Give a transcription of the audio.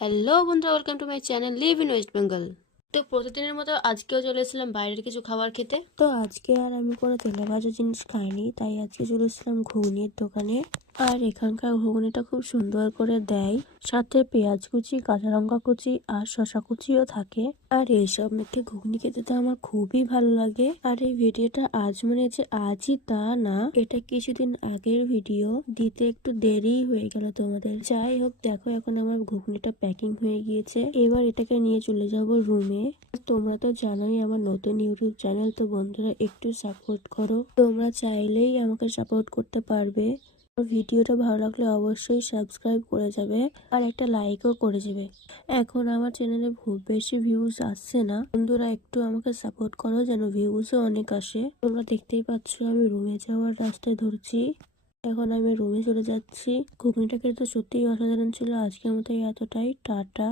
Hello বন্ধুরা, welcome to my channel live in West Bengal. তো প্রতিদিনের মতো আজকেও চলে এসেছিলাম বাইরের কিছু খাবার খেতে। তো আজকে আর আমি কোনো তেলে ভাজা জিনিস খাইনি, তাই আজকে চলে এসেছিলাম ঘুগনির দোকানে। আর এখানকার ঘুগনিটা খুব সুন্দর করে দেয়, সাথে পেঁয়াজ কুচি, কাঁচা লঙ্কা কুচি আর শসা কুচিও থাকে। আর এইসব মেখে ঘুগনি খেতে তো আমার খুবই ভালো লাগে। আর এই ভিডিওটা আজ মানে যে আজই তা না, এটা কিছুদিন আগের ভিডিও, দিতে একটু দেরি হয়ে গেল তোমাদের। যাই হোক, দেখো এখন আমার ঘুগনিটা প্যাকিং হয়ে গিয়েছে। এবার এটাকে নিয়ে চলে যাব রুমে। তোমরা তো জানোই আমার নতুন ইউটিউব চ্যানেল, তো বন্ধুরা একটু সাপোর্ট করো। তোমরা চাইলেই আমাকে সাপোর্ট করতে পারবে। ভিডিওটা ভালো লাগলে অবশ্যই সাবস্ক্রাইব করে যাবে আর একটা লাইকও করে যাবে। এখন আমার চ্যানেলে খুব বেশি ভিউজ আসছে না, বন্ধুরা একটু আমাকে সাপোর্ট করো যেন ভিউজও অনেক আসে। তোমরা দেখতেই পাচ্ছ আমি রুমে যাওয়ার রাস্তায় ধরছি। এখন আমি রুমে চলে যাচ্ছি। ঘুগনিটা খেতে তো সত্যিই অসাধারণ ছিল। আজকের মতো এতটাই, টাটা।